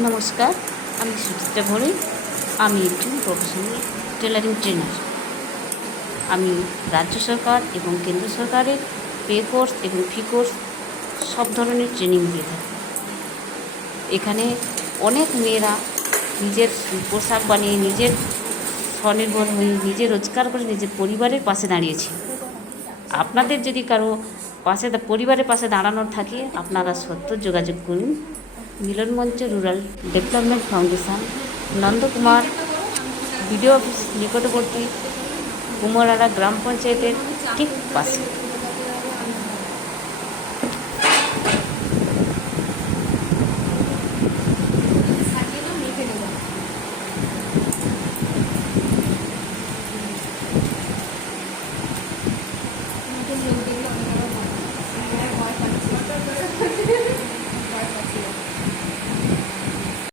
নমস্কার, আমি সুচিত্রা ভৌমিক। আমি একজন প্রফেশনাল টেলারিং ট্রেনার। আমি রাজ্য সরকার এবং কেন্দ্র সরকারের পে কোর্স এবং ফি কোর্স সব ধরনের ট্রেনিং দিয়ে থাকি। এখানে অনেক মেয়েরা নিজের পোশাক বানিয়ে নিজের স্বনির্ভর হয়ে নিজে রোজগার করে নিজের পরিবারের পাশে দাঁড়িয়েছে। আপনাদের যদি কারো পরিবারের পাশে দাঁড়ানোর থাকে, আপনারা সত্ত্বর যোগাযোগ করুন। Milanmancha rural development foundation, Nandakumar BDO office নিকটবর্তী কুমোরাড়া গ্রাম পঞ্চায়েতের ঠিক পাশে।